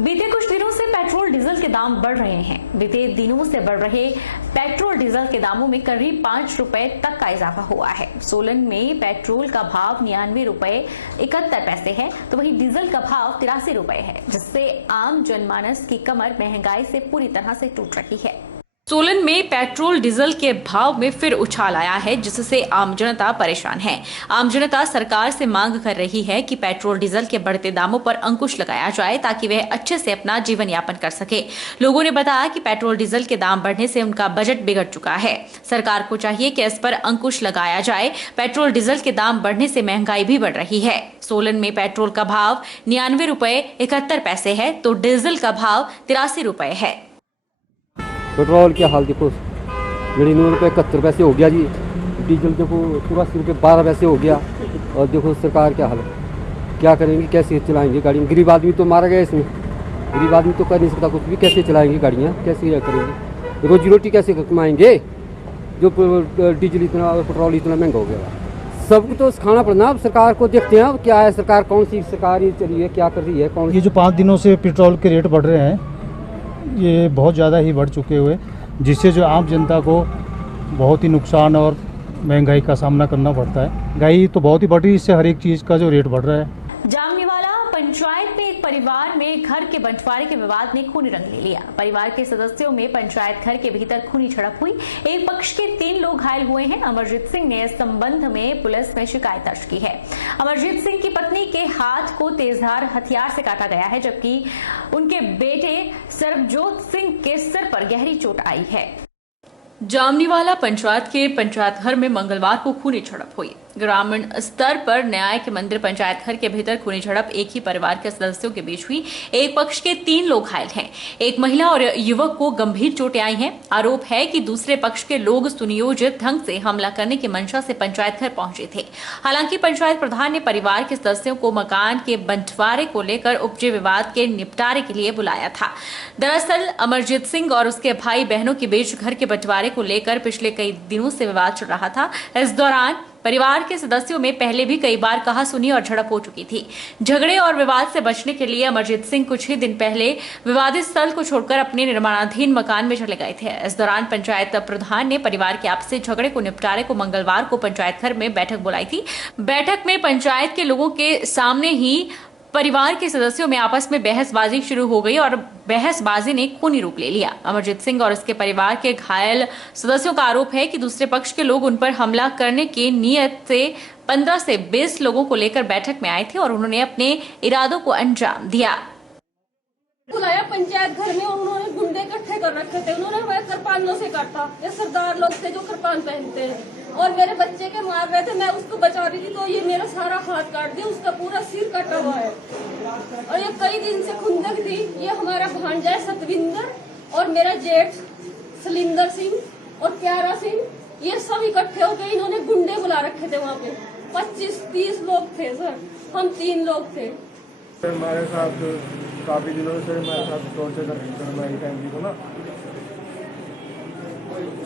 बीते कुछ दिनों से पेट्रोल डीजल के दाम बढ़ रहे हैं। बीते दिनों से बढ़ रहे पेट्रोल डीजल के दामों में करीब 5 रुपए तक का इजाफा हुआ है। सोलन में पेट्रोल का भाव 99 रुपए 71 पैसे है, तो वहीं डीजल का भाव 83 रुपए है, जिससे आम जनमानस की कमर महंगाई से पूरी तरह से टूट रही है। सोलन में पेट्रोल डीजल के भाव में फिर उछाल आया है, जिससे आम जनता परेशान है। आम जनता सरकार से मांग कर रही है कि पेट्रोल डीजल के बढ़ते दामों पर अंकुश लगाया जाए, ताकि वह अच्छे से अपना जीवन यापन कर सके। लोगों ने बताया कि पेट्रोल डीजल के दाम बढ़ने से उनका बजट बिगड़ चुका है। सरकार को चाहिए कि इस पर अंकुश लगाया जाए। पेट्रोल डीजल के दाम बढ़ने से महंगाई भी बढ़ रही है। सोलन में पेट्रोल का भाव 99 रुपए 71 पैसे है, तो डीजल का भाव 83 रुपए है। पेट्रोल की हाल देखो, 99 रुपये 71 पैसे हो गया जी। डीजल देखो 83 रुपये 12 पैसे हो गया। और देखो सरकार क्या हाल है, क्या करेंगे, कैसे चलाएंगे गाड़ी। गरीब आदमी तो मारा गया इसमें, गरीब आदमी तो कर नहीं सकता कुछ भी। कैसे चलाएंगे गाड़ियाँ, कैसे करेंगे, रोजी रोटी कैसे कमाएंगे, जो डीजल इतना पेट्रोल इतना महंगा हो गया। सबको तो खाना पड़ना। अब सरकार को देखते हैं अब क्या है, सरकार कौन सी सरकार ये चली है, क्या कर रही है, कौन। ये जो 5 दिनों से पेट्रोल के रेट बढ़ रहे हैं, ये बहुत ज़्यादा ही बढ़ चुके हुए, जिससे जो आम जनता को बहुत ही नुकसान और महंगाई का सामना करना पड़ता है। महंगाई तो बहुत ही बढ़ रही है, इससे हर एक चीज़ का जो रेट बढ़ रहा है। जामनीवाला पंचायत में एक परिवार में घर के बंटवारे के विवाद ने खूनी रंग ले लिया। परिवार के सदस्यों में पंचायत घर के भीतर खूनी झड़प हुई। एक पक्ष के 3 लोग घायल हुए हैं। अमरजीत सिंह ने इस संबंध में पुलिस में शिकायत दर्ज की है। अमरजीत सिंह की पत्नी के हाथ को तेजधार हथियार से काटा गया है, जबकि उनके बेटे सरबजोत सिंह के सिर पर गहरी चोट आई है। जामनीवाला पंचायत के पंचायत घर में मंगलवार को खूनी झड़प हुई। ग्रामीण स्तर पर न्याय के मंदिर पंचायत घर के भीतर खूनी झड़प एक ही परिवार के सदस्यों के बीच हुई। एक पक्ष के 3 लोग घायल हैं। एक महिला और युवक को गंभीर चोटें आई हैं। आरोप है कि दूसरे पक्ष के लोग सुनियोजित ढंग से हमला करने की मंशा से पंचायत घर पहुंचे थे। हालांकि पंचायत प्रधान ने परिवार के सदस्यों को मकान के बंटवारे को लेकर उपजे विवाद के निपटारे के लिए बुलाया था। दरअसल अमरजीत सिंह और उसके भाई बहनों के बीच घर के बंटवारे को लेकर पिछले कई दिनों से विवाद चल रहा था। इस दौरान परिवार के सदस्यों में पहले भी कई बार कहासुनी और झड़प हो चुकी थी। झगड़े और विवाद से बचने के लिए अमरजीत सिंह कुछ ही दिन पहले विवादित स्थल को छोड़कर अपने निर्माणाधीन मकान में चले गए थे। इस दौरान पंचायत प्रधान ने परिवार के आपसी झगड़े को निपटारे को मंगलवार को पंचायत घर में बैठक बुलाई थी। बैठक में पंचायत के लोगों के सामने ही परिवार के सदस्यों में आपस में बहसबाजी शुरू हो गई और बहसबाजी ने खूनी रूप ले लिया। अमरजीत सिंह और उसके परिवार के घायल सदस्यों का आरोप है कि दूसरे पक्ष के लोग उन पर हमला करने की नीयत से 15 से 20 लोगों को लेकर बैठक में आए थे और उन्होंने अपने इरादों को अंजाम दिया। बुलाया पंचायत घर में, उन्होंने गुंडे इकट्ठे कर रखे थे। उन्होंने हमारे कृपानों से काटा। ये सरदार लोग थे जो कृपान पहनते हैं, और मेरे बच्चे के मार रहे थे। मैं उसको बचा रही थी तो ये मेरा सारा हाथ काट दिया, उसका पूरा सिर कटा हुआ है। और ये कई दिन से खुंदक थी। ये हमारा भांजा है सतविंदर और मेरा जेठ सलिंदर सिंह और प्यारा सिंह, ये सब इकट्ठे होकर इन्होंने गुंडे बुला रखे थे। वहाँ पे 25-30 लोग थे सर, हम 3 लोग थे। हमारे साथ काफी दिनों से हमारे साथ टॉर्चर कर रही सर, हमारी फैमिली को ना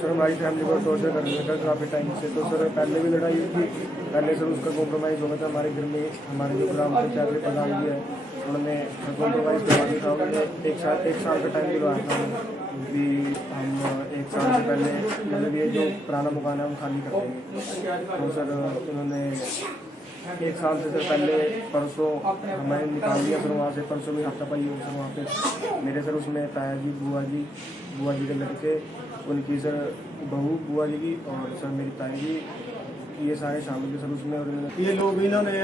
सर, हमारी फैमिली को टॉर्चर कर रही है काफ़ी टाइम से। तो सर पहले भी लड़ाई हुई थी, पहले सर उसका कॉम्प्रोमाइज़ हो गया था हमारे घर में। हमारे जो ग्राम पंचायत के प्रधान जी है, उन्होंने कॉम्प्रोमाइज़ करवा दिया था। उन्होंने एक साल का टाइम दिलवाया था कि हम 1 साल से पहले मतलब ये जो पुराना मकान है हम खाली कर देंगे। तो सर उन्होंने 1 साल से सर पहले परसों हमें निकाल दिया सर वहाँ से। परसों भी हाथापाई हुई सर वहाँ पे मेरे सर। उसमें ताया जी, बुआ जी के लड़के, उनकी सर बहू बुआ जी की, और सर मेरी ताई जी, ये सारे शामिल थे सर उसमें। और ये लोग इन्होंने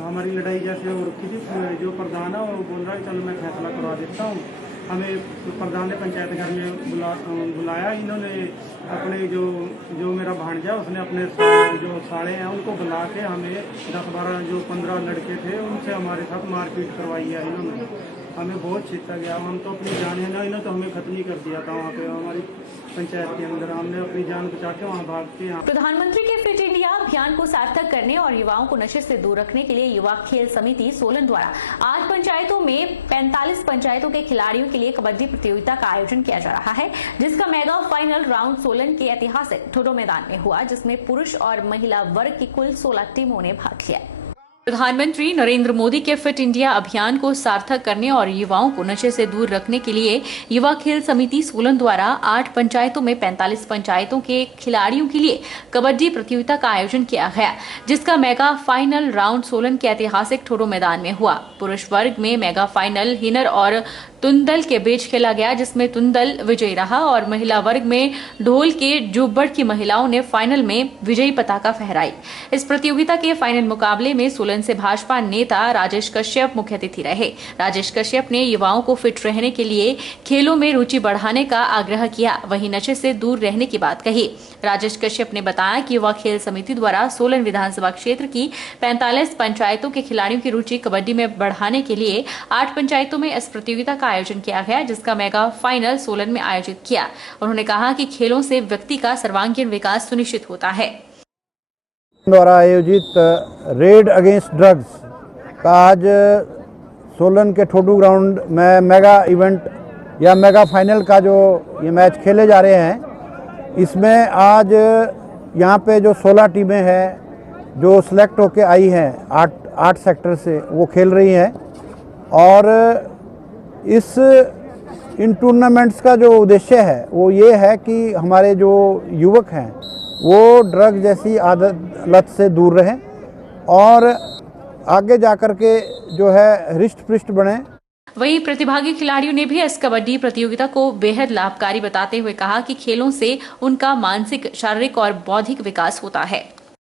हमारी लड़ाई जैसे हो रखी थी। जो प्रधान है वो बोल रहा है चलो मैं फैसला करवा देता हूँ। हमें प्रधान ने पंचायत घर में बुलाया। इन्होंने अपने जो मेरा भांजा उसने अपने जो साड़े हैं उनको बुला के हमें 10-12 जो 15 लड़के थे उनसे हमारे साथ मारपीट करवाई है। इन्होंने हमें बहुत छीटा गया। हम तो अपनी जान है ना, इन्होंने तो हमें खत्म नहीं कर दिया था वहाँ पे हमारी पंचायत के अंदर। हमने अपनी जान बचा के वहाँ भाग के यहाँ। प्रधानमंत्री के फिट इंडिया अभियान को सार्थक करने और युवाओं को नशे से दूर रखने के लिए युवा खेल समिति सोलन द्वारा 8 पंचायतों में 45 पंचायतों के खिलाड़ियों के लिए कबड्डी प्रतियोगिता का आयोजन किया जा रहा है, जिसका मेगा फाइनल राउंड सोलन के ऐतिहासिक ठोडो मैदान में हुआ, जिसमें पुरुष और महिला वर्ग की कुल 16 टीमों ने भाग लिया। प्रधानमंत्री नरेंद्र मोदी के फिट इंडिया अभियान को सार्थक करने और युवाओं को नशे से दूर रखने के लिए युवा खेल समिति सोलन द्वारा 8 पंचायतों में 45 पंचायतों के खिलाड़ियों के लिए कबड्डी प्रतियोगिता का आयोजन किया गया, जिसका मेगा फाइनल राउंड सोलन के ऐतिहासिक ठोडो मैदान में हुआ। पुरुष वर्ग में मेगा फाइनल हिनर और तुंदल के बीच खेला गया, जिसमें तुंदल विजयी रहा और महिला वर्ग में ढोल के जुब्बड़ की महिलाओं ने फाइनल में विजयी पताका फहराई। इस प्रतियोगिता के फाइनल मुकाबले में सोलन से भाजपा नेता राजेश कश्यप मुख्य अतिथि रहे। राजेश कश्यप ने युवाओं को फिट रहने के लिए खेलों में रुचि बढ़ाने का आग्रह किया, वहीं नशे से दूर रहने की बात कही। राजेश कश्यप ने बताया कि युवा खेल समिति द्वारा सोलन विधानसभा क्षेत्र की 45 पंचायतों के खिलाड़ियों की रुचि कबड्डी में बढ़ाने के लिए 8 पंचायतों में इस प्रतियोगिता का आयोजन किया गया, जिसका मेगा फाइनल सोलन में आयोजित किया। उन्होंने कहा कि खेलों से व्यक्ति का सर्वांगीण विकास सुनिश्चित होता है। द्वारा आयोजित रेड अगेंस्ट ड्रग्स का आज सोलन के ठोडू ग्राउंड में मेगा इवेंट या मेगा फाइनल का जो ये मैच खेले जा रहे हैं, इसमें आज यहाँ पे जो 16 टीमें हैं जो सिलेक्ट होके आई हैं 8 सेक्टर से, वो खेल रही हैं। और इन टूर्नामेंट्स का जो उद्देश्य है वो ये है कि हमारे जो युवक हैं वो ड्रग जैसी आदत लत से दूर रहें और आगे जाकर के जो है हृष्ट पुष्ट बने। वहीं प्रतिभागी खिलाड़ियों ने भी इस कबड्डी प्रतियोगिता को बेहद लाभकारी बताते हुए कहा कि खेलों से उनका मानसिक, शारीरिक और बौद्धिक विकास होता है।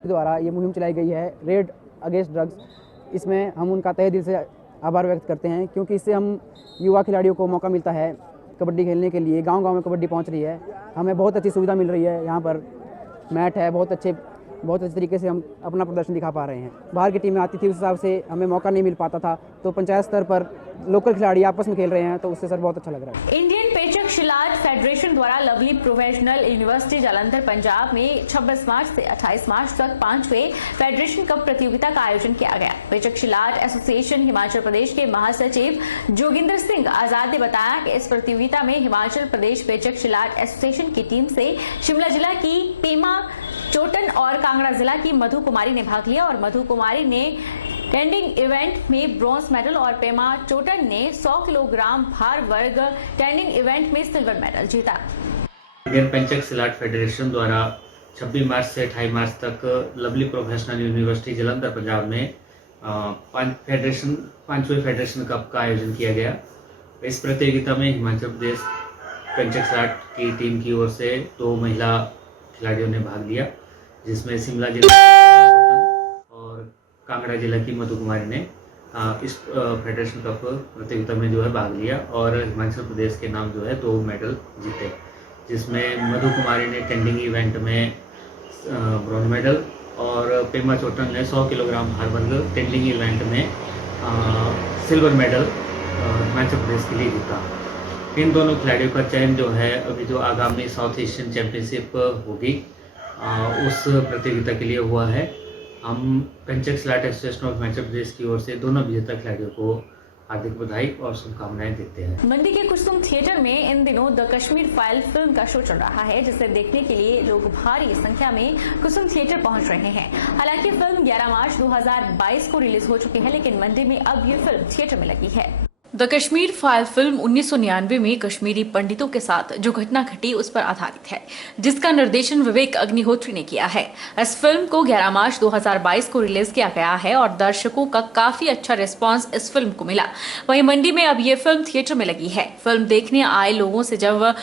द्वारा ये मुहिम चलाई गई है रेड अगेंस्ट ड्रग्स, इसमें हम उनका तहे दिल से आभार व्यक्त करते हैं, क्योंकि इससे हम युवा खिलाड़ियों को मौका मिलता है कबड्डी खेलने के लिए। गांव-गांव में कबड्डी पहुंच रही है, हमें बहुत अच्छी सुविधा मिल रही है। यहाँ पर मैट है, बहुत अच्छे तरीके से हम अपना प्रदर्शन दिखा पा रहे हैं। बाहर की टीमें आती थी, उस हिसाब से हमें मौका नहीं मिल पाता था, तो पंचायत स्तर पर लोकल खिलाड़ी आपस में खेल रहे हैं, तो उससे सर बहुत अच्छा लग रहा है। इंडियन पेचक शिलाट फेडरेशन द्वारा lovely professional university Jalandhar Punjab में 26 मार्च से 28 मार्च तक 5वें फेडरेशन कप प्रतियोगिता का आयोजन किया गया। पेचक शिलाट एसोसिएशन हिमाचल प्रदेश के महासचिव जोगिंदर सिंह आजाद ने बताया कि इस प्रतियोगिता में हिमाचल प्रदेश पेचक शिलाट एसोसिएशन की टीम से शिमला जिला की पेमा चोटन और कांगड़ा जिला की मधु कुमारी ने भाग लिया और मधु कुमारी ने टेंडिंग इवेंट में ब्रॉन्ज मेडल और पेमा चोटन ने 100 किलोग्राम भार वर्ग टेंडिंग इवेंट में सिल्वर मेडल जीता। इंडियन पेचक शिलाट फेडरेशन द्वारा 26 मार्च से 28 मार्च तक lovely professional university Jalandhar Punjab में 5वें फेडरेशन कप का आयोजन किया गया। इस प्रतियोगिता में हिमाचल प्रदेश पेचक शिलाट की टीम की ओर से 2 महिला खिलाड़ियों ने भाग लिया, जिसमें शिमला जिला और कांगड़ा जिला की मधु कुमारी ने इस फेडरेशन कप प्रतियोगिता में जो है भाग लिया और हिमाचल प्रदेश के नाम जो है 2 मेडल जीते, जिसमें मधु कुमारी ने टेंडिंग इवेंट में ब्रॉन्ज मेडल और पेमा चोटन ने 100 किलोग्राम भार वर्ग टेंडिंग इवेंट में सिल्वर मेडल हिमाचल प्रदेश के लिए जीता। इन दोनों खिलाड़ियों का चयन जो है अभी जो आगामी साउथ एशियन चैंपियनशिप होगी उस प्रतियोगिता के लिए हुआ है। हम पेचक शिलाट एसोसिएशन ऑफ हिमाचल प्रदेश की ओर से दोनों विजेता खिलाड़ियों को हार्दिक बधाई और शुभकामनाएं देते हैं। मंडी के कुसुम थिएटर में इन दिनों द कश्मीर फाइल फिल्म का शो चल रहा है, जिसे देखने के लिए लोग भारी संख्या में कुसुम थिएटर पहुंच रहे हैं। हालांकि फिल्म 11 मार्च 2022 को रिलीज हो चुकी है, लेकिन मंडी में अब ये फिल्म थिएटर में लगी है। द कश्मीर फाइल फिल्म 1999 में कश्मीरी पंडितों के साथ जो घटना घटी उस पर आधारित है, जिसका निर्देशन विवेक अग्निहोत्री ने किया है। इस फिल्म को 11 मार्च 2022 को रिलीज किया गया है और दर्शकों का काफी अच्छा रिस्पांस इस फिल्म को मिला। वहीं मंडी में अब ये फिल्म थिएटर में लगी है। फिल्म देखने आए लोगों से जब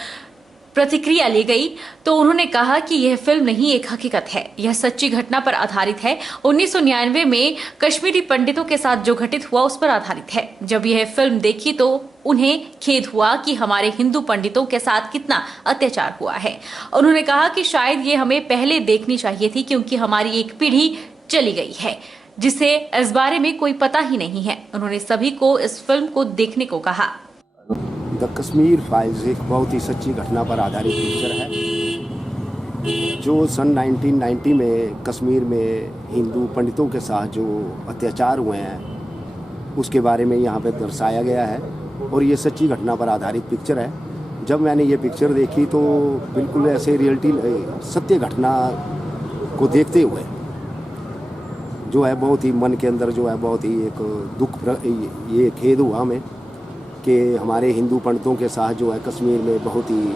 प्रतिक्रिया ली गई तो उन्होंने कहा कि यह फिल्म नहीं एक हकीकत है, यह सच्ची घटना पर आधारित है। 1999 में कश्मीरी पंडितों के साथ जो घटित हुआ उस पर आधारित है। जब यह फिल्म देखी तो उन्हें खेद हुआ कि हमारे हिंदू पंडितों के साथ कितना अत्याचार हुआ है। उन्होंने कहा कि शायद ये हमें पहले देखनी चाहिए थी, क्योंकि हमारी एक पीढ़ी चली गई है जिसे इस बारे में कोई पता ही नहीं है। उन्होंने सभी को इस फिल्म को देखने को कहा। द कश्मीर फाइल्स एक बहुत ही सच्ची घटना पर आधारित पिक्चर है, जो सन 1990 में कश्मीर में हिंदू पंडितों के साथ जो अत्याचार हुए हैं उसके बारे में यहाँ पे दर्शाया गया है और ये सच्ची घटना पर आधारित पिक्चर है। जब मैंने ये पिक्चर देखी तो बिल्कुल ऐसे रियलिटी सत्य घटना को देखते हुए जो है बहुत ही मन के अंदर जो है बहुत ही एक ये खेद हुआ हमें कि हमारे हिंदू पंडितों के साथ जो है कश्मीर में बहुत ही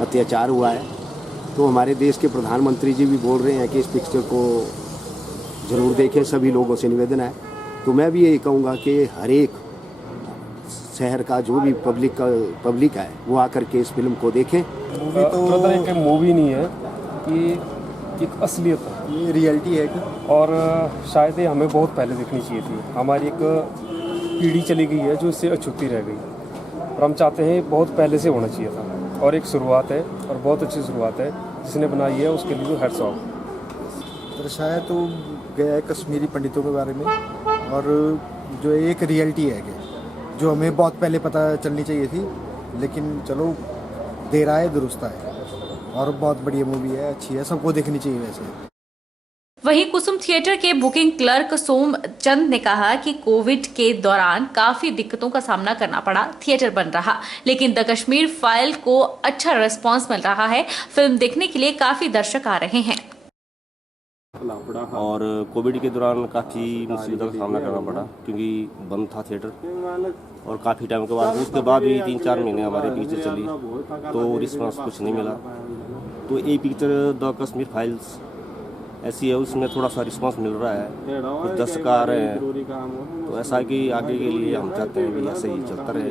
अत्याचार हुआ है। तो हमारे देश के प्रधानमंत्री जी भी बोल रहे हैं कि इस पिक्चर को ज़रूर देखें, सभी लोगों से निवेदन है। तो मैं भी यही कहूँगा कि हर एक शहर का जो भी पब्लिक है वो आकर के इस फिल्म को देखें। मूवी तो एक मूवी नहीं है, ये एक असलियत है, ये रियलिटी है और शायद ये हमें बहुत पहले देखनी चाहिए थी। हमारी एक पीढ़ी चली गई है जो इससे अछूती रह गई और हम चाहते हैं बहुत पहले से होना चाहिए था और एक शुरुआत है और बहुत अच्छी शुरुआत है। जिसने बनाई है उसके लिए तो हैट्स ऑफ। दर्शाया तो गया है कश्मीरी पंडितों के बारे में और जो एक रियलिटी है कि जो हमें बहुत पहले पता चलनी चाहिए थी, लेकिन चलो देर आए दुरुस्त आए और बहुत बढ़िया मूवी है, अच्छी है, सबको देखनी चाहिए वैसे। वहीं कुसुम थिएटर के बुकिंग क्लर्क सोम चंद ने कहा कि कोविड के दौरान काफी दिक्कतों का सामना करना पड़ा, थिएटर बन रहा, लेकिन द कश्मीर फाइल को अच्छा रिस्पांस मिल रहा है। फिल्म देखने के लिए काफी दर्शक आ रहे हैं और कोविड के दौरान काफ़ी मुसीबतों का सामना करना पड़ा क्योंकि बंद था थिएटर और काफ़ी टाइम के बाद, उसके बाद भी 3-4 महीने हमारे पिक्चर चली तो रिस्पांस कुछ नहीं मिला। तो ये पिक्चर द कश्मीर फाइल्स ऐसी है, उसमें थोड़ा सा रिस्पांस मिल रहा है, कुछ दर्शक आ रहे हैं। तो ऐसा कि आगे के लिए हम चाहते हैं कि ऐसे ही चलता रहे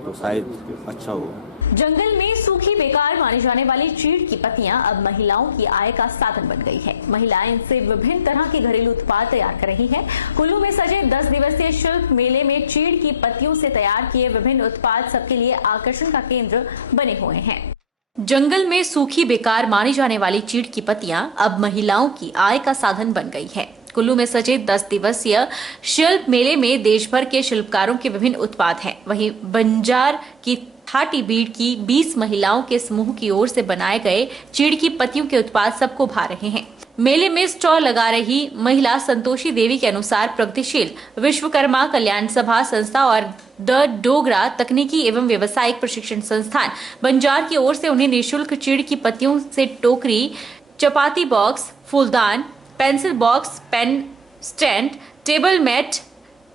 तो शायद अच्छा हो। जंगल में सूखी बेकार मानी जाने वाली चीड़ की पत्तियां अब महिलाओं की आय का साधन बन गई है। महिलाएं इनसे विभिन्न तरह के घरेलू उत्पाद तैयार कर रही हैं। कुल्लू में सजे 10 दिवसीय शिल्प मेले में चीड़ की पत्तियों से तैयार किए विभिन्न उत्पाद सबके लिए आकर्षण का केंद्र बने हुए हैं। जंगल में सूखी बेकार मानी जाने वाली चीड़ की पत्तियां अब महिलाओं की आय का साधन बन गई है। कुल्लू में सजे 10 दिवसीय शिल्प मेले में देश भर के शिल्पकारों के विभिन्न उत्पाद हैं। वहीं बंजार की थाटी बीड़ की 20 महिलाओं के समूह की ओर से बनाए गए चीड़ की पत्तियों के उत्पाद सबको भा रहे हैं। मेले में स्टॉल लगा रही महिला संतोषी देवी के अनुसार प्रगतिशील विश्वकर्मा कल्याण सभा संस्था और द डोगरा तकनीकी एवं व्यवसायिक प्रशिक्षण संस्थान बंजार की ओर से उन्हें निःशुल्क चीड़ की पत्तियों से टोकरी, चपाती बॉक्स, फूलदान, pencil box, pen stand, table mat,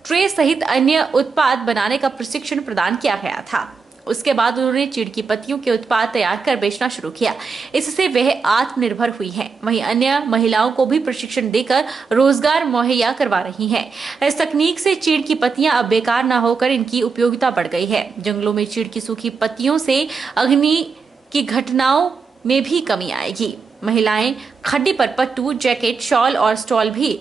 tray सहित अन्य उत्पाद बनाने का प्रशिक्षण प्रदान किया गया था। उसके बाद उन्होंने चीड़ की पत्तियों के उत्पाद तैयार कर बेचना शुरू किया। इससे वह आत्मनिर्भर हुई हैं। वहीं अन्य महिलाओं को भी प्रशिक्षण देकर रोजगार मुहैया करवा रही हैं। इस तकनीक से चीड़ की पत्तियां अब बेकार न होकर इनकी उपयोगिता बढ़ गई है। जंगलों में चीड़ की सूखी पत्तियों से अग्नि की घटनाओं में भी कमी आएगी। महिलाएं खड्डी पर पट्टू, जैकेट, शॉल और स्टॉल भी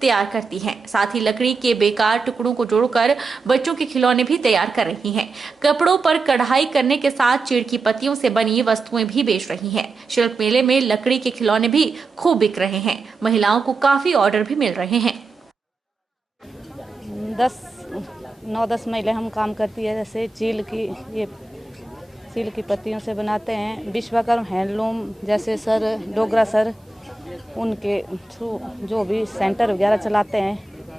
तैयार करती हैं। साथ ही लकड़ी के बेकार टुकड़ों को जोड़कर बच्चों के खिलौने भी तैयार कर रही हैं। कपड़ों पर कढ़ाई करने के साथ चीड़ की पत्तियों से बनी वस्तुएं भी बेच रही हैं। शिल्प मेले में लकड़ी के खिलौने भी खूब बिक रहे हैं। महिलाओं को काफी ऑर्डर भी मिल रहे हैं। 9-10 महिला हम काम करती है। जैसे चील की पत्तियों से बनाते हैं। विश्वकर्मा हैंडलूम जैसे सर, डोगरा सर, उनके थ्रू जो भी सेंटर वगैरह चलाते हैं,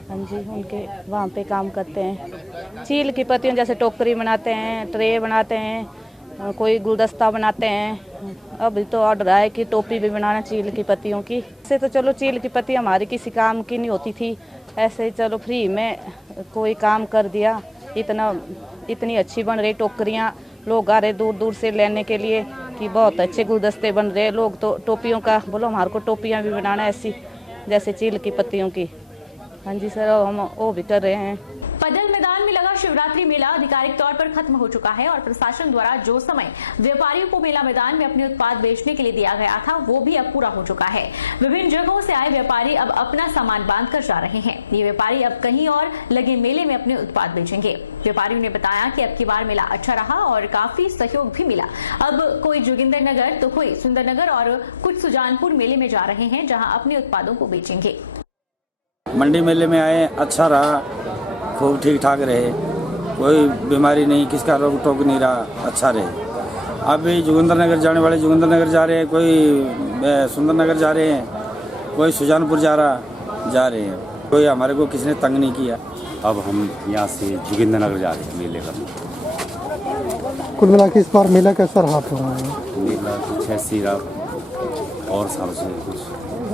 हाँ जी, उनके वहाँ पे काम करते हैं। चील की पत्तियों जैसे टोकरी बनाते हैं, ट्रे बनाते हैं, कोई गुलदस्ता बनाते हैं। अब तो ऑर्डर आया कि टोपी भी बनाना चील की पत्तियों की। ऐसे तो चलो चील की पत्ती हमारी किसी काम की नहीं होती थी, ऐसे चलो फ्री में कोई काम कर दिया। इतनी अच्छी बन रही टोकरियाँ, लोग आ रहे दूर दूर से लेने के लिए कि बहुत अच्छे गुलदस्ते बन रहे। लोग तो टोपियों का बोलो, हमारे को टोपियाँ भी बनाना ऐसी जैसे चील की पत्तियों की। हाँ जी सर, हम वो भी कर रहे हैं। पडल मैदान में लगा शिवरात्रि मेला आधिकारिक तौर पर खत्म हो चुका है और प्रशासन द्वारा जो समय व्यापारियों को मेला मैदान में अपने उत्पाद बेचने के लिए दिया गया था वो भी अब पूरा हो चुका है। विभिन्न जगहों से आए व्यापारी अब अपना सामान बांध कर जा रहे हैं। ये व्यापारी अब कहीं और लगे मेले में अपने उत्पाद बेचेंगे। व्यापारियों ने बताया कि अब की बार मेला अच्छा रहा और काफी सहयोग भी मिला। अब कोई जोगिंदर नगर तो कोई सुंदरनगर और कुछ सुजानपुर मेले में जा रहे हैं, जहाँ अपने उत्पादों को बेचेंगे। मंडी मेले में आए, अच्छा रहा, खूब ठीक ठाक रहे, कोई बीमारी नहीं, किसका रोक टोक नहीं रहा, अच्छा रहे। अभी जोगिंदर नगर जाने वाले जोगिंदर नगर जा रहे हैं, कोई सुंदर नगर जा रहे हैं, कोई सुजानपुर जा रहे हैं, कोई हमारे को किसी ने तंग नहीं किया। अब हम यहाँ से जोगिंदर नगर जा रहे हैं मेले का। कुल मिला के इस बार मेला कैसा रहा? मेला कुछ ऐसी रहा और सालों से कुछ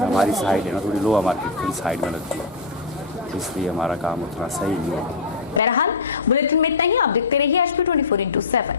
हमारी साइड है ना थोड़ी लोअर मार्केट थोड़ी साइड में लगती है, इसलिए हमारा काम उतना सही नहीं होगा। बहरहाल बुलेटिन में इतना ही। आप देखते रहिए HP 24x7।